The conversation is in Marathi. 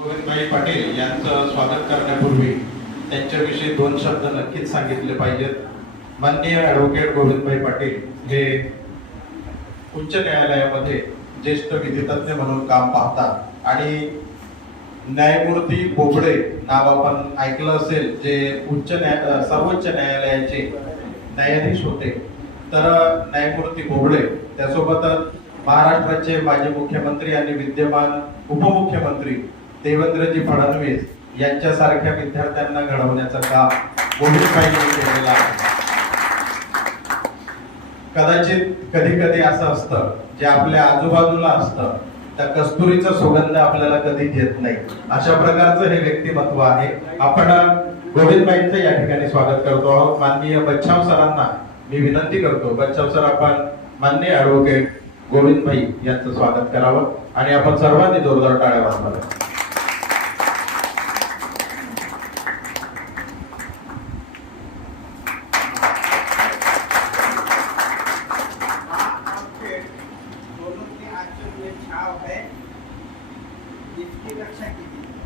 गोविंदभाई पाटील यांचं स्वागत करण्यापूर्वी त्यांच्याविषयी दोन शब्द नक्कीच सांगितले पाहिजेत. माननीय ॲडव्होकेट गोविंदभाई पाटील हे उच्च न्यायालयामध्ये ज्येष्ठ विधितज्ञ म्हणून काम पाहतात आणि न्यायमूर्ती बोबडे नाव आपण ऐकलं असेल जे उच्च न्याय सर्वोच्च न्यायालयाचे न्यायाधीश होते. तर न्यायमूर्ती बोबडे त्यासोबतच महाराष्ट्राचे माजी मुख्यमंत्री आणि विद्यमान उपमुख्यमंत्री देवेंद्रजी फडणवीस यांच्यासारख्या विद्यार्थ्यांना घडवण्याचं काम गोविंदभाईंनी केलेलं आहे. कदाचित कधी कधी असं असतं जे आपल्या आजूबाजूला असतं त्या कस्तुरीचा सुगंध आपल्याला कधी घेत नाही. अशा प्रकारचं हे व्यक्तिमत्व आहे. आपण गोविंदबाईंचं या ठिकाणी स्वागत करतो आहोत. माननीय बच्छाव सरांना मी विनंती करतो. बच्छाव सर आपण माननीय ॲडव्होकेट गोविंदभाई यांचं स्वागत करावं आणि आपण सर्वांनी जोरदार टाळ्या वाजवाव्या हा आहे आंचल में किती